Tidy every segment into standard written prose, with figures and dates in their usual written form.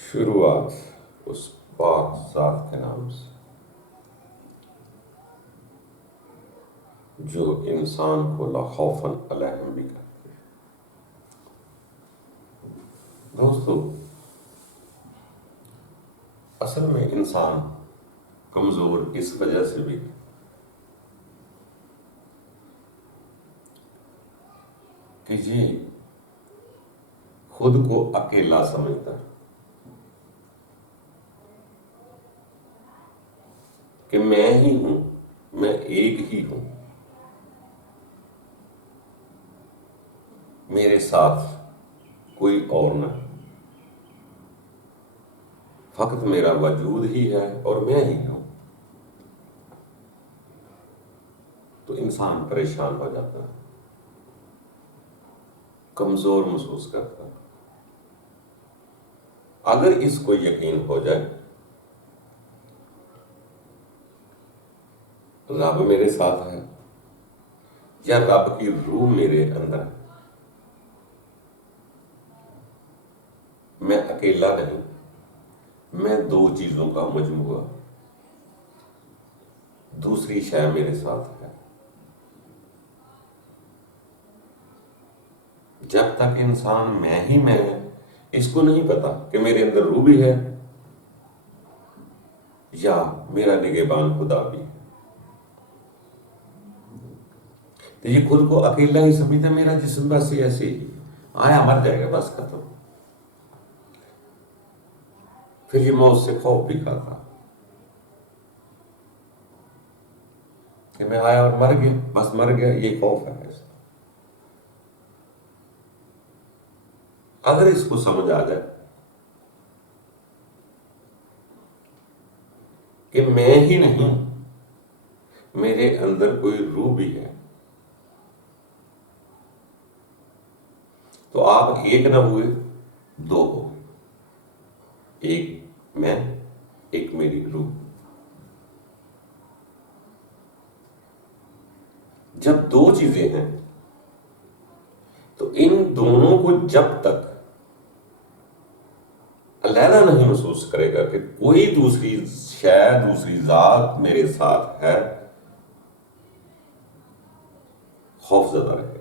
شروعات اس پاک ذات کے نام سے جو انسان کو لا خوفاً علیہم بھی کرتی ہے۔ دوستو، اصل میں انسان کمزور اس وجہ سے بھی کہ یہ خود کو اکیلا سمجھتا ہے کہ میں ہی ہوں، میں ایک ہی ہوں، میرے ساتھ کوئی اور نہ، فقط میرا وجود ہی ہے اور میں ہی ہوں۔ تو انسان پریشان ہو جاتا ہے، کمزور محسوس کرتا ہے۔ اگر اس کو یقین ہو جائے رب میرے ساتھ ہے یا رب کی روح میرے اندر ہے، میں اکیلا نہیں، میں دو چیزوں کا مجموعہ، دوسری شے میرے ساتھ ہے۔ جب تک انسان میں ہی میں ہے، اس کو نہیں پتا کہ میرے اندر روح بھی ہے یا میرا نگہبان خدا بھی ہے، تو یہ خود کو اکیلا ہی سمجھتا ہے، میرا جسم بس ایسے ہی آیا مر جائے گا، بس ختم۔ پھر یہ موت سے خوف بھی کھاتا کہ میں آیا اور مر گیا، بس مر گیا، یہ خوف ہے ایسا۔ اگر اس کو سمجھ آ جائے کہ میں ہی نہیں، میرے اندر کوئی روح بھی ہے، تو آپ ایک نہ ہوئے، دو ہو، ایک میں، ایک میری روح۔ جب دو چیزیں ہیں تو ان دونوں کو جب تک علیحدہ نہیں محسوس کرے گا کہ کوئی دوسری شے، دوسری ذات میرے ساتھ ہے، خوف زدہ رہے گا۔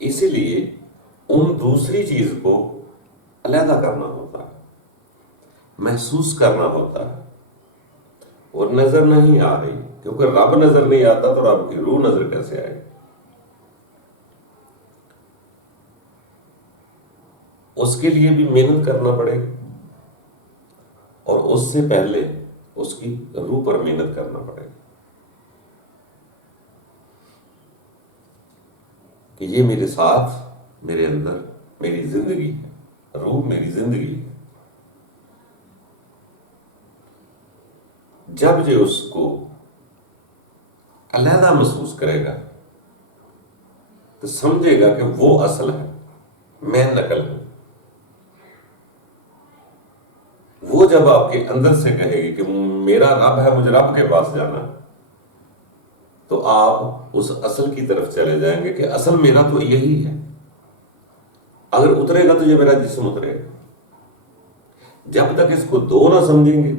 اسی لیے ان دوسری چیز کو علیحدہ کرنا ہوتا ہے، محسوس کرنا ہوتا ہے، اور نظر نہیں آ رہی، کیونکہ رب نظر نہیں آتا تو رب کی روح نظر کیسے آئے؟ اس کے لیے بھی محنت کرنا پڑے گا، اور اس سے پہلے اس کی روح پر محنت کرنا پڑے گا کہ یہ میرے ساتھ، میرے اندر میری زندگی ہے، روح میری زندگی ہے۔ جب یہ اس کو علیحدہ محسوس کرے گا تو سمجھے گا کہ وہ اصل ہے، میں نقل ہوں۔ وہ جب آپ کے اندر سے کہے گی کہ میرا رب ہے، مجھے رب کے پاس جانا ہے، تو آپ اس اصل کی طرف چلے جائیں گے کہ اصل میرا تو یہی ہے۔ اگر اترے گا تو یہ میرا جسم اترے گا۔ جب تک اس کو دو نہ سمجھیں گے،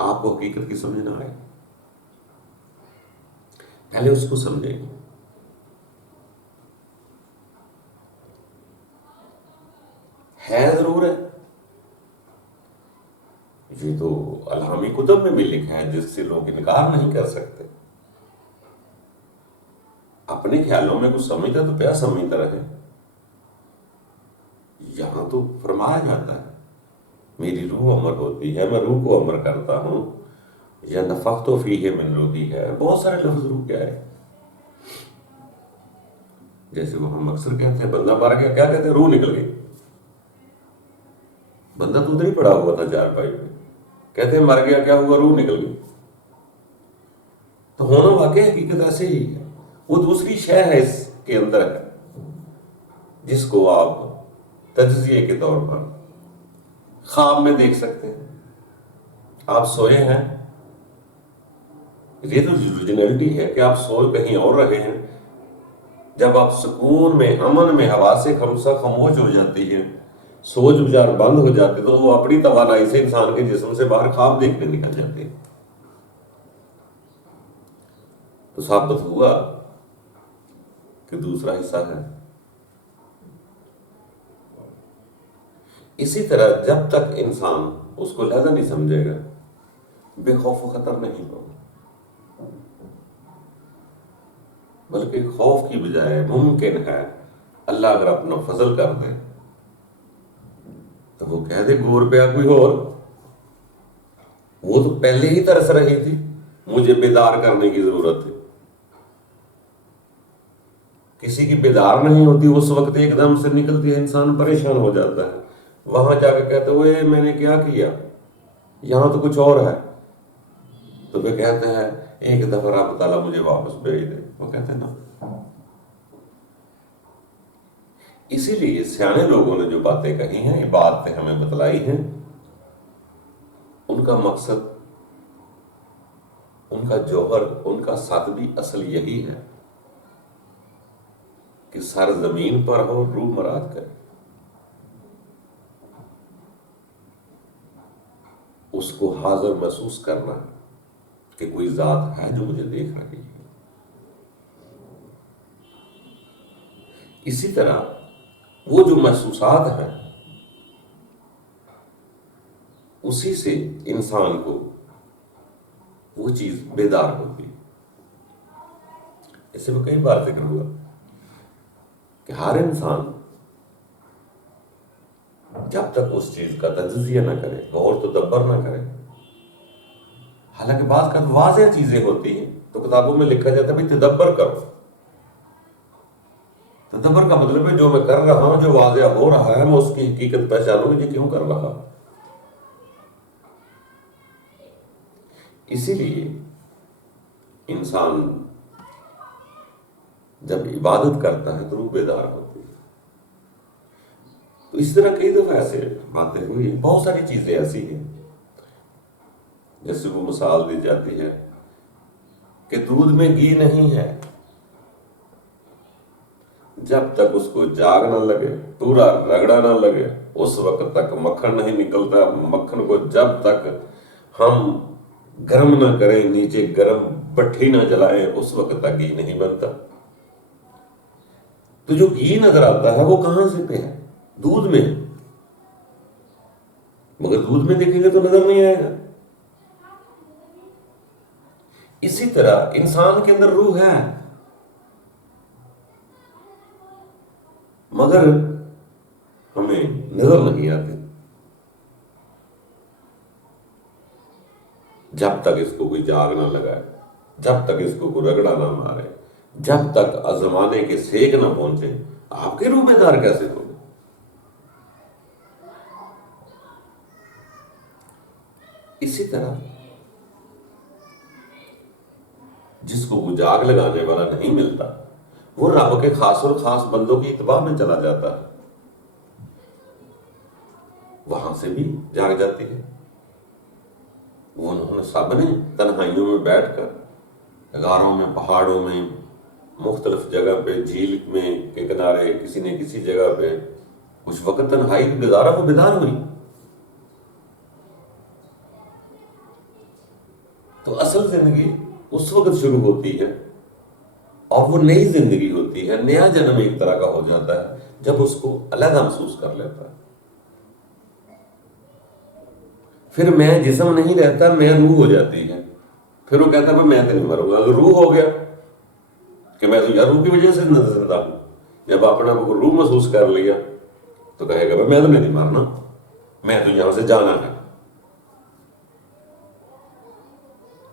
آپ کو حقیقت کی سمجھ نہ آئے۔ پہلے اس کو سمجھیں گے۔ ہے ضرور ہے، یہ تو الہامی کتب میں بھی لکھا ہے، جس سے لوگ انکار نہیں کر سکتے۔ اپنے خیالوں میں کچھ سمجھتا تو کیا سمجھتا رہے، یہاں تو فرمایا جاتا ہے میری روح امر ہوتی ہے، میں روح کو امر کرتا ہوں، یا نفخت فیہ من روحی ہے، بہت سارے لفظ روح کے آئے۔ جیسے وہ ہم اکثر کہتے ہیں بندہ مر گیا، کیا کہتے ہیں؟ روح نکل گئی۔ بندہ تو ادھر ہی پڑا ہوا تھا چارپائی پہ، کہتے ہیں مر گیا، کیا ہوا؟ روح نکل گئی۔ تو ہونا واقع حقیقت ایسے ہی ہے، وہ دوسری شے ہے اس کے اندر ہے، جس کو آپ تجزیے کے طور پر خواب میں دیکھ سکتے ہیں۔ آپ سوئے ہیں، یہ تو اوریجنلٹی ہے کہ آپ سوئے کہیں اور رہے ہیں، جب آپ سکون میں، امن میں، حواسیں خمسہ خاموش ہو جاتی ہیں، سوچ وچار بند ہو جاتے، تو وہ اپنی توانائی سے انسان کے جسم سے باہر خواب دیکھنے نکل جاتے ہیں۔ تو ثابت ہوا کہ دوسرا حصہ ہے۔ اسی طرح جب تک انسان اس کو لہذا نہیں سمجھے گا، بے خوف و خطر نہیں ہوگا، بلکہ خوف کی بجائے ممکن ہے اللہ اگر اپنا فضل کر دے تو وہ کہہ دے گور پہ کوئی اور، وہ تو پہلے ہی ترس رہی تھی، مجھے بیدار کرنے کی ضرورت ہے۔ کسی کی بیدار نہیں ہوتی، اس وقت ایک دم سے نکلتی ہے، انسان پریشان ہو جاتا ہے، وہاں جا کے کہتے ہوئے میں نے کیا کیا، یہاں تو کچھ اور ہے، تو وہ کہتے ہیں ایک دفعہ رب تعالیٰ مجھے واپس بھیج دے، وہ کہتے ہیں نا۔ اسی لیے سیانے لوگوں نے جو باتیں کہی ہیں، یہ باتیں ہمیں بتلائی ہیں، ان کا مقصد، ان کا جوہر، ان کا ساتھ بھی اصل یہی ہے کہ سر زمین پر ہو، روح مراد کرے، اس کو حاضر محسوس کرنا کہ کوئی ذات ہے جو مجھے دیکھ رہی ہے۔ اسی طرح وہ جو محسوسات ہیں، اسی سے انسان کو وہ چیز بیدار ہوتی ہے۔ اسے میں کئی بار ذکر ہوا کہ ہر انسان جب تک اس چیز کا تجزیہ نہ کرے، غور تدبر نہ کرے، حالانکہ بعض کا واضح چیزیں ہوتی ہیں تو کتابوں میں لکھا جاتا ہے بھی تدبر کرو۔ تدبر کا مطلب ہے جو میں کر رہا ہوں، جو واضح ہو رہا ہے، میں اس کی حقیقت پہچانوں کہ یہ کیوں کر رہا۔ اسی لیے انسان جب عبادت کرتا ہے تو روح بیدار ہوتی ہے۔ تو اس طرح کئی دفعہ ایسے باتیں ہوئی، بہت ساری چیزیں ایسی ہیں، جیسے وہ مثال دی جاتی ہے کہ دودھ میں گھی نہیں ہے، جب تک اس کو جاگ نہ لگے، پورا رگڑا نہ لگے، اس وقت تک مکھن نہیں نکلتا۔ مکھن کو جب تک ہم گرم نہ کریں، نیچے گرم بھٹی نہ جلائیں، اس وقت تک گھی نہیں بنتا۔ تو جو گھی نظر آتا ہے وہ کہاں سے پہ ہے؟ دودھ میں، مگر دودھ میں دیکھیں گے تو نظر نہیں آئے گا۔ اسی طرح انسان کے اندر روح ہے، مگر ہمیں نظر نہیں آتی۔ جب تک اس کو کوئی جاگ نہ لگائے، جب تک اس کو کوئی رگڑا نہ مارے، جب تک زمانے کے سیک نہ پہنچے، آپ کے روح بیدار کیسے ہوگا؟ اسی طرح جس کو وہ جاگ لگانے والا نہیں ملتا، وہ رب کے خاص اور خاص بندوں کی اتباع میں چلا جاتا ہے، وہاں سے بھی جاگ جاتی ہے۔ وہ انہوں نے سب نے تنہائیوں میں بیٹھ کر، غاروں میں، پہاڑوں میں، مختلف جگہ پہ، جھیل میں کے کنارے، کسی نے کسی جگہ پہ کچھ وقت تنہائی گزارا، وہ بیدار ہوئی۔ تو اصل زندگی اس وقت شروع ہوتی ہے، اور وہ نئی زندگی ہوتی ہے، نیا جنم ایک طرح کا ہو جاتا ہے جب اس کو علیحدہ محسوس کر لیتا ہے۔ پھر میں جسم نہیں رہتا، میں روح ہو جاتی ہے۔ پھر وہ کہتا ہے میں تو نہیں مروں گا۔ اگر روح ہو گیا کہ میں تو روح کی وجہ سے زندہ ہوں، جب اپنا روح محسوس کر لیا تو کہے گا میں تو نہیں مرنا، میں تو یہاں سے جانا ہے۔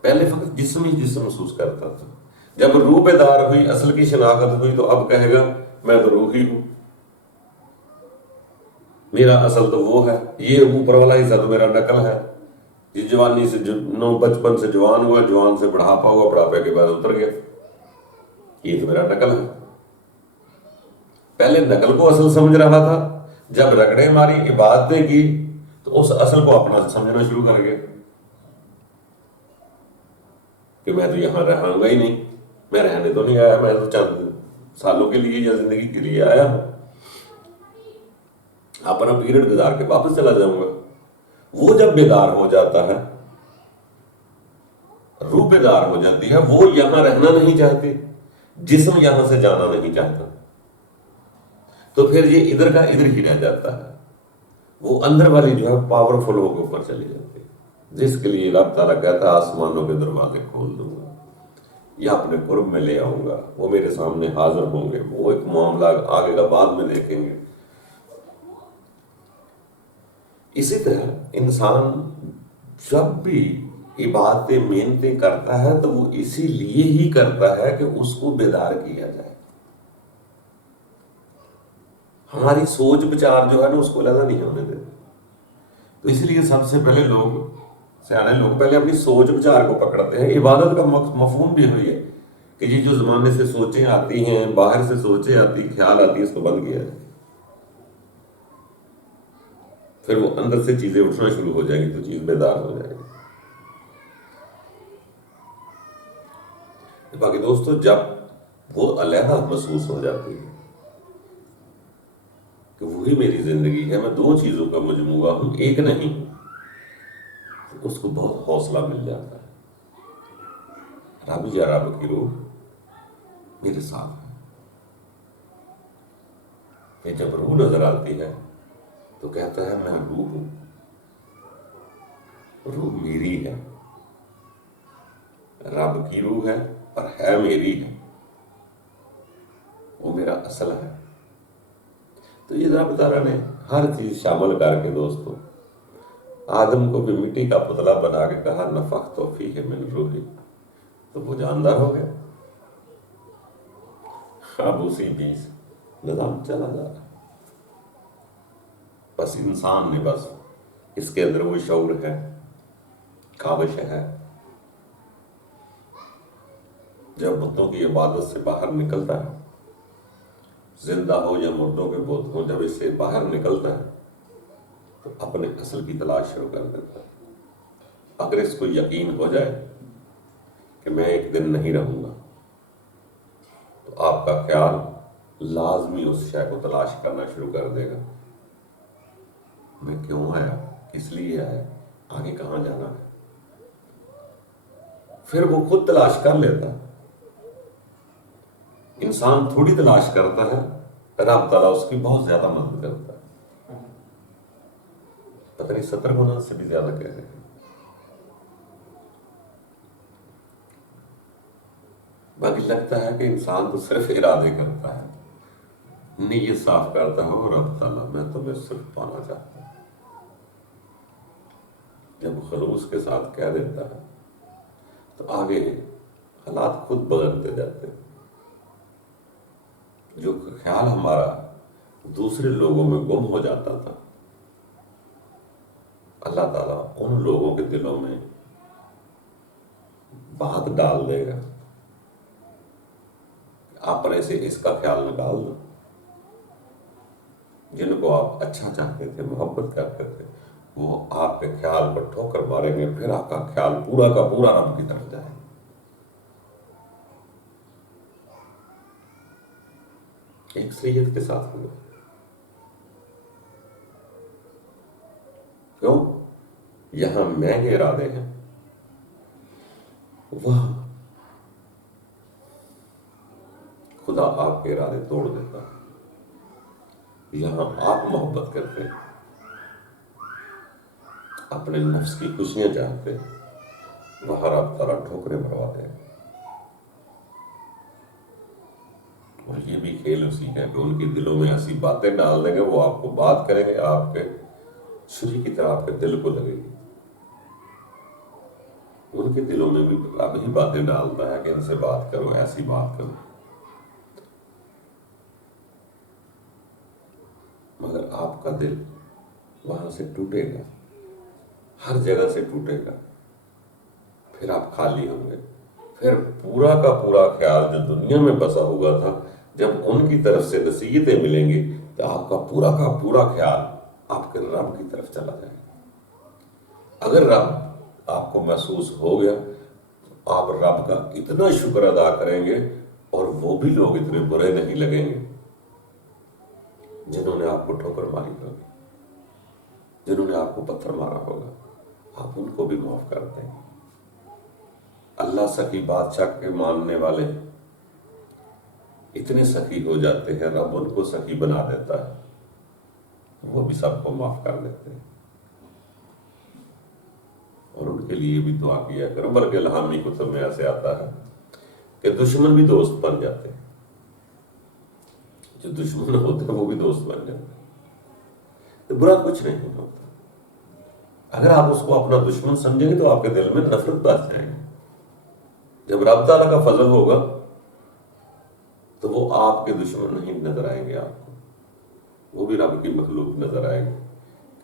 پہلے فقط جسم ہی جسم محسوس کرتا تھا، جب روح بیدار ہوئی، اصل کی شناخت ہوئی، تو اب کہے گا میں تو روح ہی ہوں، میرا اصل تو وہ ہے، یہ اوپر والا حصہ تو میرا نقل ہے۔ یہ جوانی سے بچپن سے جوان ہوا، جوان سے بڑھاپا ہوا، بڑھاپے کے بعد اتر گیا، یہ تو میرا نقل ہے۔ پہلے نقل کو اصل سمجھ رہا تھا، جب رگڑے ماری، عبادتیں کی، تو اس اصل کو اپنا سمجھنا شروع کر گیا کہ میں تو یہاں رہوں گا ہی نہیں، میں رہنے تو نہیں آیا، میں تو چند سالوں کے لیے یا زندگی کے لیے آیا ہوں، اپنا پیریڈ گزار کے واپس چلا جاؤں گا۔ وہ جب بیدار ہو جاتا ہے، روح بیدار ہو جاتی ہے، وہ یہاں رہنا نہیں چاہتی، جسم یہاں سے جانا نہیں چاہتا، تو پھر یہ ادھر کا ادھر ہی رہ جاتا ہے۔ وہ اندر والی جو ہے پاورفل ہو کے اوپر چلی جاتی ہے، جس کے لیے اللہ تعالیٰ کہتا ہے آسمانوں کے دروازے کھول دوں گا یا اپنے قرب میں لے آؤں گا، وہ میرے سامنے حاضر ہوں گے، وہ ایک معاملہ آگے کا بعد میں دیکھیں گے۔ اسی طرح انسان جب بھی عبادتیں محنتیں کرتا ہے تو وہ اسی لیے ہی کرتا ہے کہ اس کو بیدار کیا جائے۔ ہماری سوچ بچار جو ہے نا اس کو علیحدہ نہیں ہونے دیتے، تو اس لیے سب سے پہلے لوگ، سیانے لوگ پہلے اپنی سوچ بچار کو پکڑتے ہیں۔ عبادت کا مفہوم بھی ہوئی ہے کہ یہ جو زمانے سے سوچیں آتی ہیں، باہر سے سوچیں آتی، خیال آتی، اس کو بند کیا جائے، پھر وہ اندر سے چیزیں اٹھنا شروع ہو جائیں گی تو چیز بیدار ہو جائے گی۔ باقی دوستو، جب وہ علیحدہ محسوس ہو جاتی ہے کہ وہی میری زندگی ہے، میں دو چیزوں کا مجموعہ ہوں، ایک نہیں ہوں، تو اس کو بہت حوصلہ مل جاتا ہے۔ رب یا رب کی روح میرے ساتھ ہے۔ پھر جب روح نظر آتی ہے تو کہتا ہے میں روح ہوں، روح میری ہے، رب کی روح ہے اور ہے میری ہے، وہ میرا اصل ہے۔ تو یہ رب تعالیٰ نے ہر چیز شامل کر کے دوستو آدم کو بھی مٹی کا پتلا بنا کے کہا نفخت فیہ من روحی، تو وہ جاندار ہو گیا۔ اب اسی بیچ نظام چلا جا رہا ہے، بس انسان نے بس اس کے اندر وہ شعور ہے، کاوش ہے، جب بتوں کی عبادت سے باہر نکلتا ہے، زندہ ہو یا مردوں کے بت ہو، جب اس سے باہر نکلتا ہے تو اپنے اصل کی تلاش شروع کر دیتا ہے۔ اگر اس کو یقین ہو جائے کہ میں ایک دن نہیں رہوں گا تو آپ کا خیال لازمی اس شے کو تلاش کرنا شروع کر دے گا، میں کیوں آیا، کس لیے آیا، آگے کہاں جانا ہے۔ پھر وہ خود تلاش کر لیتا ہے۔ انسان تھوڑی تلاش کرتا ہے، رب تعالیٰ اس کی بہت زیادہ مدد کرتا ہے، پتہ نہیں 70 گنا سے بھی زیادہ کہہ رہے ہیں۔ باقی لگتا ہے کہ انسان تو صرف ارادے کرتا ہے، نیت صاف کرتا ہے، اور رب تعالیٰ میں تمہیں صرف پانا چاہتا ہوں۔ جب خلوص کے ساتھ کہہ دیتا ہے تو آگے حالات خود بدلتے جاتے ہیں۔ جو خیال ہمارا دوسرے لوگوں میں گم ہو جاتا تھا، اللہ تعالیٰ ان لوگوں کے دلوں میں بات ڈال دے گا، اپنے سے اس کا خیال نکال دو۔ جن کو آپ اچھا چاہتے تھے، محبت کرتے تھے، وہ آپ کے خیال پر ٹھوکر ماریں گے، پھر آپ کا خیال پورا کا پورا رب کی طرف جائے گا۔ ایک سید کے ساتھ ہوا، کیوں؟ یہاں میں کے ارادے ہیں، وہاں خدا آپ کے ارادے توڑ دیتا ہے۔ یہاں آپ محبت کرتے ہیں، اپنے نفس کی خوشیاں چاہتے ہیں، وہاں رب تعالیٰ ٹھوکریں مرواتے ہیں۔ اور یہ بھی کھیل اسی ہے کہ ان کے دلوں میں ایسی باتیں ڈال دیں گے، وہ آپ کو بات کریں گے، آپ کے چھری کی طرح آپ کے دل کو لگے گی۔ ان کے دلوں میں بھی اب ہی باتیں ڈالتا ہے کہ ان سے بات کرو، ایسی بات کرو، مگر آپ کا دل وہاں سے ٹوٹے گا، ہر جگہ سے ٹوٹے گا، پھر آپ خالی ہوں گے۔ پھر پورا کا پورا خیال جو دنیا میں بسا ہوا تھا، جب ان کی طرف سے نصیحتیں ملیں گی تو آپ کا پورا خیال آپ کے رب کی طرف چلا جائے گا۔ اگر رب آپ کو محسوس ہو گیا تو آپ رب کا اتنا شکر ادا کریں گے، اور وہ بھی لوگ اتنے برے نہیں لگیں گے جنہوں نے آپ کو ٹھوکر ماری ہوگی، جنہوں نے آپ کو پتھر مارا ہوگا، آپ ان کو بھی معاف کر دیں گے۔ اللہ سخی بادشاہ کے ماننے والے اتنے سخی ہو جاتے ہیں، رب ان کو سخی بنا دیتا ہے، وہ بھی سب کو معاف کر دیتے ہیں۔ اور ان کے لیے بھی دعا کیا کرو، بلکہ الہامی کتب میں ایسے آتا ہے کہ دشمن بھی دوست بن جاتے ہیں، جو دشمن ہوتے ہیں وہ بھی دوست بن جاتے ہیں، تو برا کچھ نہیں ہوتا۔ اگر آپ اس کو اپنا دشمن سمجھیں گے تو آپ کے دل میں نفرت بس جائے گی۔ جب رب تعالیٰ کا فضل ہوگا تو وہ آپ کے دشمن نہیں نظر آئیں گے، آپ کو وہ بھی رب کی مخلوق نظر آئے گی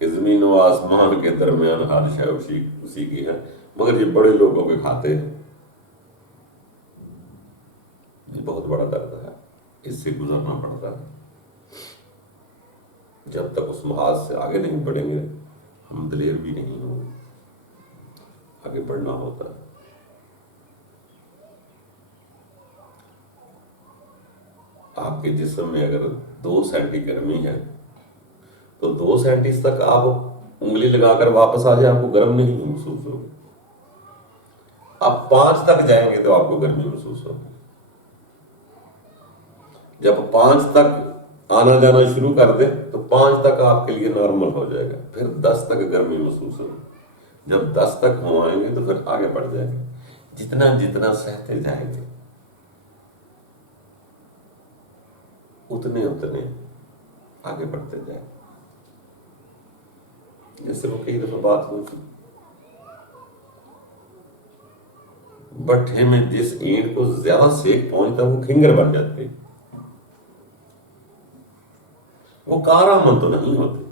کہ زمین و آسمان کے درمیان ہر شے اسی کی ہے، مگر یہ بڑے لوگوں کے کھاتے ہیں۔ یہ بہت بڑا درد ہے، اس سے گزرنا پڑتا ہے۔ جب تک اس محاذ سے آگے نہیں بڑھیں گے ہم دلیر بھی نہیں ہوں گے، آگے بڑھنا ہوتا ہے۔ آپ کے جسم میں اگر 2 سینٹی گرمی ہے تو 2 سینٹی تک آپ انگلی لگا کر واپس آ جائیں، آپ کو گرم نہیں محسوس ہوگی۔ آپ 5 تک جائیں گے تو آپ کو گرمی محسوس ہوگی۔ جب 5 تک آنا جانا شروع کر دیں تو 5 تک آپ کے لیے نارمل ہو جائے گا، پھر 10 تک گرمی محسوس ہوگی۔ جب 10 تک ہو آئیں گے تو پھر آگے بڑھ جائے گا۔ جتنا جتنا سہتے جائیں گے اتنے آگے بڑھتے جائیں۔ جیسے وہ کئی دفعہ بات ہوئی تھی، بٹھے میں جس اینٹ کو زیادہ سیک پہنچتا وہ کھنگر بن جاتی، وہ کارآمد تو نہیں ہوتی،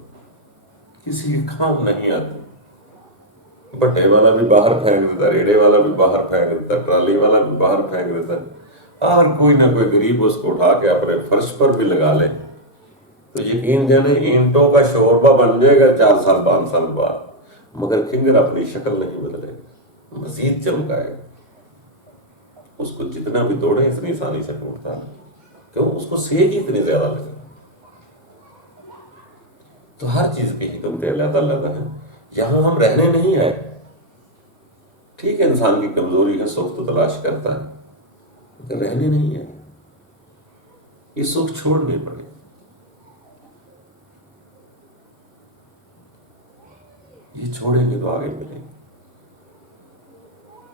کسی کے کام نہیں آتی۔ بٹھے والا بھی باہر پھینک دیتا، ریڑے والا بھی باہر پھینک دیتا، ٹرالی والا بھی باہر پھینک دیتا، اور کوئی نہ کوئی غریب اس کو اٹھا کے اپنے فرش پر بھی لگا لے تو یقین جانے اینٹوں کا شوربہ بن جائے گا 4 سال 5 سال بعد، مگر کھنگر اپنی شکل نہیں بدلے گا، مزید چمکائے گا۔ اس کو جتنا بھی توڑے اتنی آسانی سے ٹوٹتا ہے، کیوں؟ اس کو سیک ہی اتنی زیادہ لگے۔ تو ہر چیز کی حکمت علیحدہ ہیں۔ یہاں ہم رہنے نہیں آئے، ٹھیک ہے انسان کی کمزوری ہے، سکھ تو تلاش کرتا ہے، لیکن رہنے نہیں آئے، یہ سکھ چھوڑنے پڑے۔ یہ چھوڑیں گے تو آگے ملیں گے۔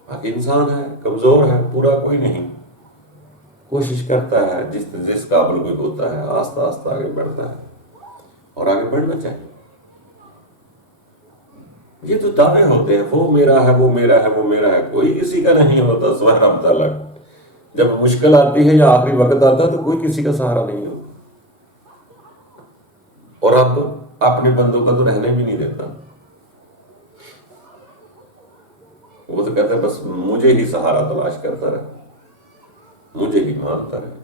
باقی انسان ہے، کمزور ہے، پورا کوئی نہیں، کوشش کرتا ہے، جس قابل کوئی ہوتا ہے آہستہ آہستہ آگے بڑھتا ہے، اور آگے بڑھنا چاہیے۔ یہ تو دعوے ہوتے ہیں، وہ میرا ہے، وہ میرا ہے، وہ میرا ہے، کوئی کسی کا نہیں ہوتا سوائے رب تعالیٰ۔ جب مشکل آتی ہے یا آخری وقت آتا ہے تو کوئی کسی کا سہارا نہیں ہوتا، اور اب اپنے بندوں کا تو رہنے بھی نہیں دیتا۔ وہ تو کہتا ہے بس مجھے ہی سہارا تلاش کرتا رہے، مجھے ہی مانتا رہے۔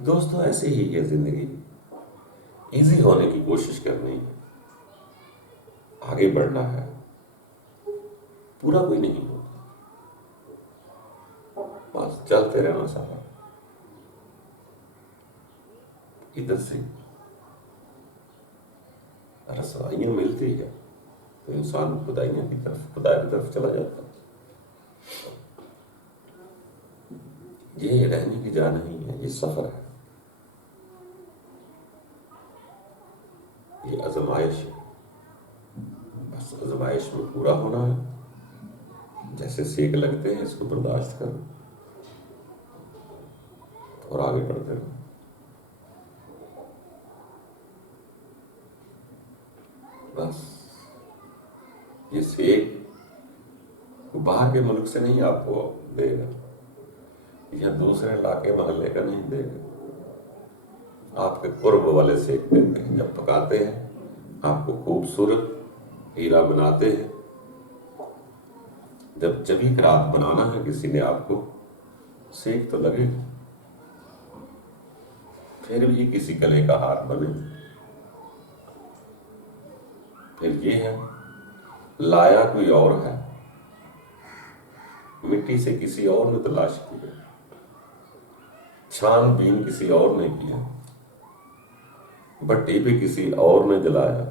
دوستو ایسے ہی ہے زندگی، ایزی ہونے کی کوشش کرنی ہے، آگے بڑھنا ہے، پورا کوئی نہیں ہوتا، بس چلتے رہنا سارا۔ ادھر سے رسوائیاں ملتی ہے تو انسان خدائیاں کی طرف، خدا کی طرف چلا جاتا ہے۔ یہ رہنے کی جا نہیں ہے، یہ سفر ہے، یہ آزمائش ہے، بس آزمائش میں پورا ہونا ہے۔ جیسے سیک لگتے ہیں اس کو برداشت کرو اور آگے بڑھتے رہو۔ بس یہ سیک باہر کے ملک سے نہیں آپ کو دے گا، یا دوسرے علاقے محلے کا نہیں دے گا، آپ کے قرب والے سیک دیتے ہیں۔ جب پکاتے ہیں آپ کو خوبصورت ہیرا بناتے ہیں، جب جبھی رات بنانا ہے کسی نے آپ کو، سیک تو لگے گا، پھر بھی کسی گلے کا ہار بنے۔ پھر یہ ہے لایا کوئی اور ہے، مٹی سے کسی اور نے تلاش کی ہے، چھان بین کسی اور نے کیا، بھٹی بھی کسی اور نے جلایا،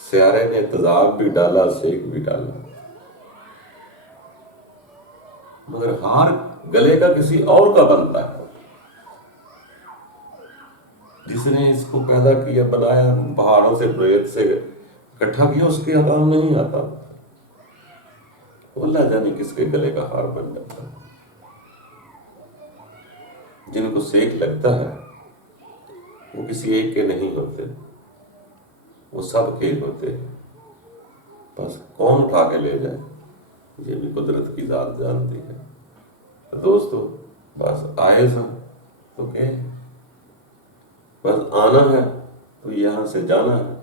سیارے نے تیزاب بھی ڈالا، سیک بھی ڈالا، مگر ہار گلے کا کسی اور کا بنتا ہے۔ جس نے اس کو پیدا کیا، بنایا، پہاڑوں سے ریت سے اکٹھا کیا، اس کے کام نہیں آتا، اللہ جانے کس کے گلے کا ہار بن جاتا ہے۔ جن کو سیک لگتا ہے وہ کسی ایک کے نہیں ہوتے، وہ سب کے ہوتے ہیں، بس کون اٹھا کے لے جائے یہ بھی قدرت کی ذات جانتی ہے۔ دوستو بس آئے سا تو کہ بس آنا ہے تو یہاں سے جانا ہے،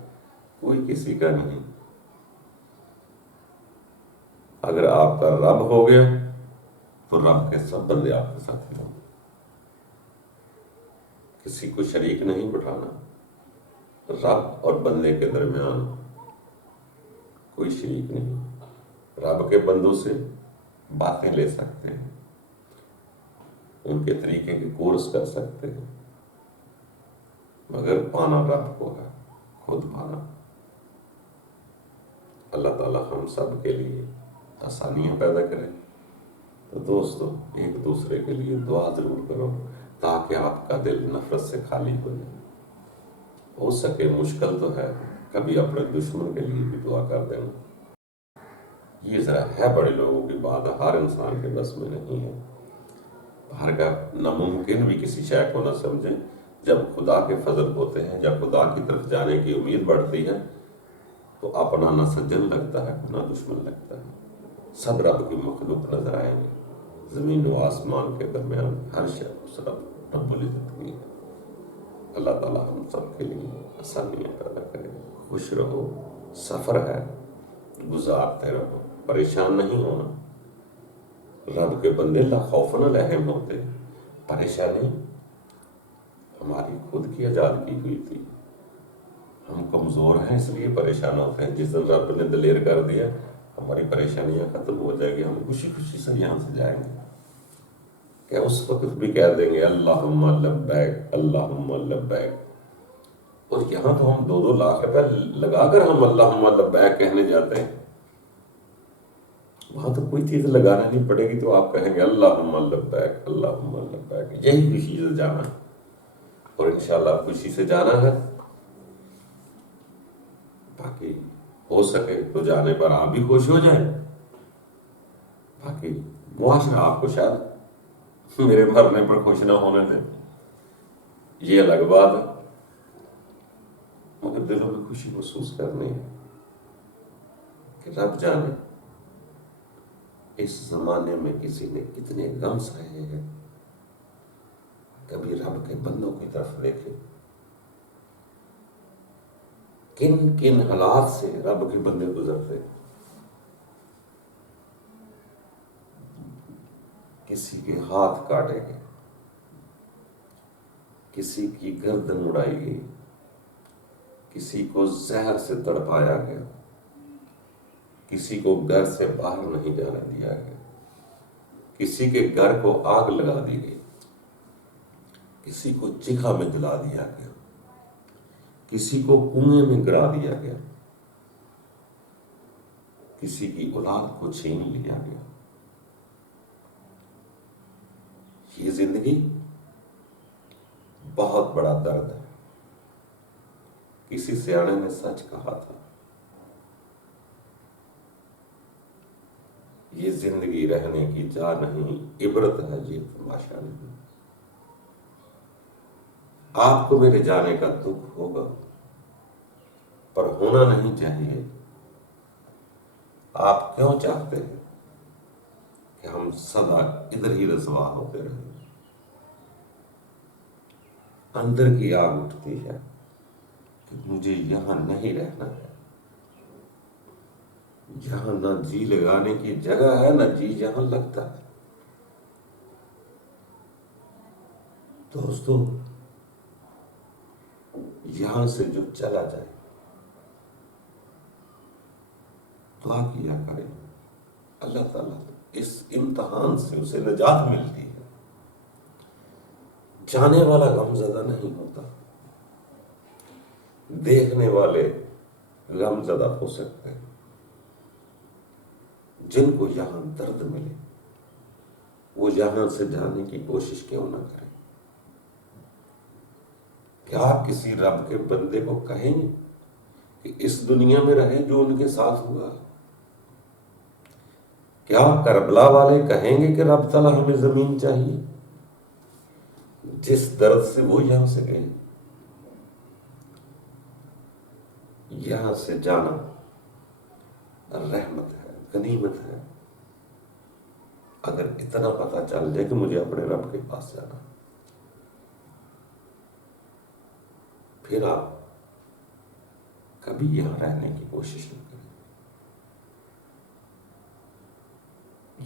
کوئی کسی کا نہیں۔ اگر آپ کا رب ہو گیا تو رب کے سب بندے آپ کے ساتھ ہوں، کسی کو شریک نہیں بٹھانا، رب اور بندے کے درمیان کوئی شریک نہیں۔ رب کے بندوں سے باتیں لے سکتے ہیں، ان کے طریقے کے کورس کر سکتے ہیں، مگر پانا رب کو ہے، خود پانا۔ اللہ تعالیٰ ہم سب کے لیے آسانیاں پیدا کرے۔ تو دوستو ایک دوسرے کے لیے دعا ضرور کرو تاکہ آپ کا دل نفرت سے خالی ہو جائے۔ ہو سکے مشکل تو ہے، کبھی اپنے دشمن کے لیے بھی دعا کر دینا۔ یہ ذرا ہے بڑے لوگوں کی بات، ہر انسان کے بس میں نہیں ہے۔ ہر کا ناممکن بھی کسی شے کو نہ سمجھیں۔ جب خدا کے فضل ہوتے ہیں، جب خدا کی طرف جانے کی امید بڑھتی ہے تو اپنا نہ سجن لگتا ہے نہ دشمن لگتا ہے۔ سب رب کی مخلوق نظر آئیں گے، زمین و آسمان کے درمیان ہر شے اس رب العزت کی ہے۔ اللہ تعالیٰ ہم سب کے لیے آسانیاں پیدا کرے۔ خوش رہو، سفر ہے، گزارتے رہو، پریشان نہیں ہونا۔ رب کے بندے لا خوف علیہم ہوتے، پریشانی ہماری خود کی ایجاد کی ہوئی تھی۔ ہم کمزور ہیں اس لیے پریشان ہوتے ہیں۔ جس دن رب نے دلیر کر دیا ہماری پریشانیاں ختم ہو جائے گی، ہم خوشی خوشی سے یہاں سے جائیں گے کہ اس وقت بھی کہہ دیں گے اللہم لبیک اللہم لبیک۔ اور یہاں تو ہم 2-2 لاکھ روپے لگا کر ہم اللہم لبیک کہنے جاتے ہیں، وہاں تو کوئی چیز لگانا نہیں پڑے گی تو آپ کہیں گے اللہم لبیک اللہم لبیک۔ یہی خوشی سے جانا ہے، اور انشاءاللہ خوشی سے جانا ہے۔ باقی ہو سکے تو جانے پر آپ بھی خوش ہو جائیں، باقی معاشرہ آپ کو شاید میرے مرنے پر خوش نہ ہونے دیں، یہ الگ بات ہے، مگر دلوں میں خوشی محسوس کرنی ہے کہ رب جانے اس زمانے میں کسی نے کتنے غم سہے ہیں۔ کبھی رب کے بندوں کی طرف دیکھیں، کن کن حالات سے رب کے بندے گزرتے ہیں۔ کسی کے ہاتھ کاٹے گئے، کسی کی گردن اڑائی گئی، کسی کو زہر سے تڑپایا گیا، کسی کو گھر سے باہر نہیں جانے دیا گیا، کسی کے گھر کو آگ لگا دی گئی، کسی کو چکھا میں جلا دیا گیا، کسی کو کنویں میں گرا دیا گیا، کسی کی اولاد کو چھین لیا گیا۔ یہ زندگی بہت بڑا درد ہے۔ کسی سیانے نے سچ کہا تھا، یہ زندگی رہنے کی جا نہیں، عبرت ہے یہ تماشا نہیں۔ آپ کو میرے جانے کا دکھ ہوگا، پر ہونا نہیں چاہیے۔ آپ کیوں چاہتے ہیں کہ ہم سدا ادھر ہی رسوا ہوتے رہیں؟ اندر کی آگ اٹھتی ہے کہ مجھے یہاں نہیں رہنا ہے، یہاں نہ جی لگانے کی جگہ ہے، نہ جی یہاں لگتا ہے۔ دوستو یہاں سے جو چلا جائے دعا کیا کریں، اللہ تعالیٰ اس امتحان سے اسے نجات ملتی ہے۔ چاہنے والا غم زدہ نہیں ہوتا، دیکھنے والے غم زدہ ہو سکتے ہیں۔ جن کو یہاں درد ملے وہ یہاں سے جانے کی کوشش کیوں نہ کریں؟ کیا کسی رب کے بندے کو کہیں گے کہ اس دنیا میں رہے جو ان کے ساتھ ہوا؟ کیا کربلا والے کہیں گے کہ رب تعالیٰ ہمیں زمین چاہیے؟ جس درد سے وہ یہاں سے گئے، یہاں سے جانا رحمت ہے، غنیمت ہے۔ اگر اتنا پتہ چل جائے کہ مجھے اپنے رب کے پاس جانا، پھر آپ کبھی یہاں رہنے کی کوشش نہ کریں۔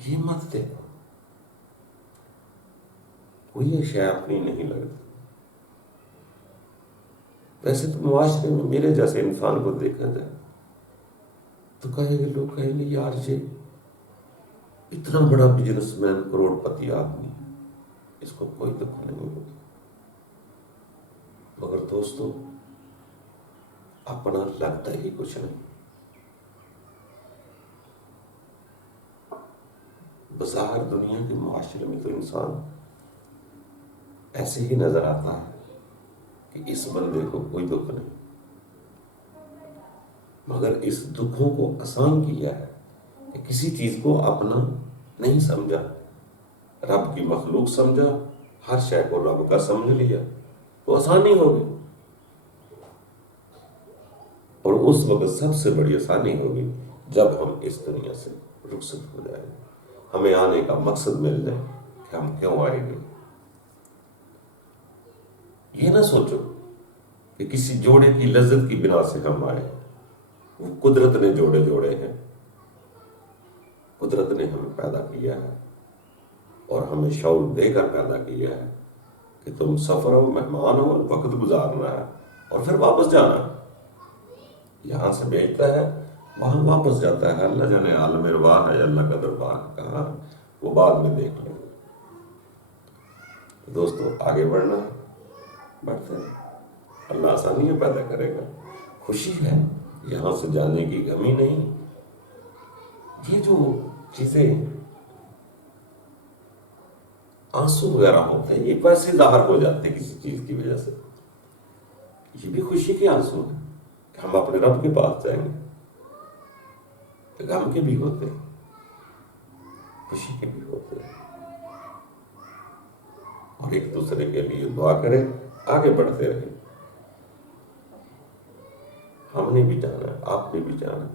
یہ مت دیکھو کوئی یہ شے اپنی نہیں لگتی۔ ویسے تو معاشرے میں میرے جیسے انسان کو دیکھا جائے تو لوگ کہیں گے یار یہ اتنا بڑا بزنس مین، کروڑ پتی آدمی ہے، اس کو کوئی دکھ نہیں ہوگا۔ مگر دوستو اپنا لگتا ہی کچھ نہیں۔ بظاہر دنیا کے معاشرے میں تو انسان ایسے ہی نظر آتا ہے کہ اس بندے کو کوئی دکھ نہیں، مگر اس دکھوں کو آسان کیا ہے کہ کسی چیز کو اپنا نہیں سمجھا، رب کی مخلوق سمجھا، ہر شے کو رب کا سمجھ لیا تو آسانی ہوگی۔ اور اس وقت سب سے بڑی آسانی ہوگی جب ہم اس دنیا سے رخصت ہو جائیں، ہمیں آنے کا مقصد مل جائے کہ ہم کیوں آئے گے۔ یہ نہ سوچو کہ کسی جوڑے کی لذت کی بنا سے ہم آئے، وہ قدرت نے جوڑے ہیں، قدرت نے ہمیں پیدا کیا ہے اور ہمیں شعور دے کر پیدا کیا ہے کہ تم سفر ہو، مہمان ہو، وقت گزارنا ہے اور پھر واپس جانا ہے۔ یہاں سے بھیجتا ہے، وہاں واپس جاتا ہے۔ اللہ جانے عالم رواح ہے، اللہ کا دربار کہاں، وہ بعد میں دیکھ لیں۔ دوستو آگے بڑھنا ہے، بڑھتے ہیں، اللہ آسانیاں پیدا کرے گا۔ خوشی ہے یہاں سے جانے کی، غمی نہیں۔ یہ جو چیزیں آنسو وغیرہ ہوتے ہیں یہ ویسے ظاہر ہو جاتے ہیں کسی چیز کی وجہ سے، یہ بھی خوشی کے آنسو ہیں کہ ہم اپنے رب کے پاس جائیں گے۔ غم کے بھی ہوتے ہیں، خوشی کے بھی ہوتے ہیں، اور ایک دوسرے کے لیے دعا کریں، آگے بڑھتے رہیں۔ ہم نے بھی جانا ہے، آپ نے بھی جانا ہے،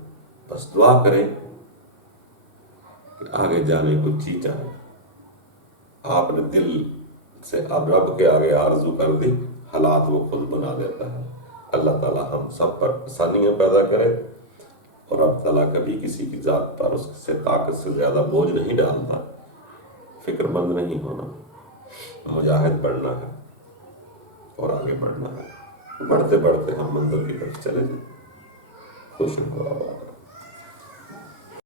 بس دعا کریں کہ آگے جانے کو جی چاہیں۔ آپ نے دل سے اب رب کے آگے آرزو کر دی، حالات وہ خود بنا دیتا ہے۔ اللہ تعالیٰ ہم سب پر آسانیاں پیدا کرے، اور رب تعالیٰ کبھی کسی کی ذات پر اس سے طاقت سے زیادہ بوجھ نہیں ڈالتا۔ فکر مند نہیں ہونا، مجاہد بڑھنا ہے اور آگے بڑھنا ہے۔ بڑھتے بڑھتے ہم منزل کی طرف چلے جائیں۔ خوش ہو آباد۔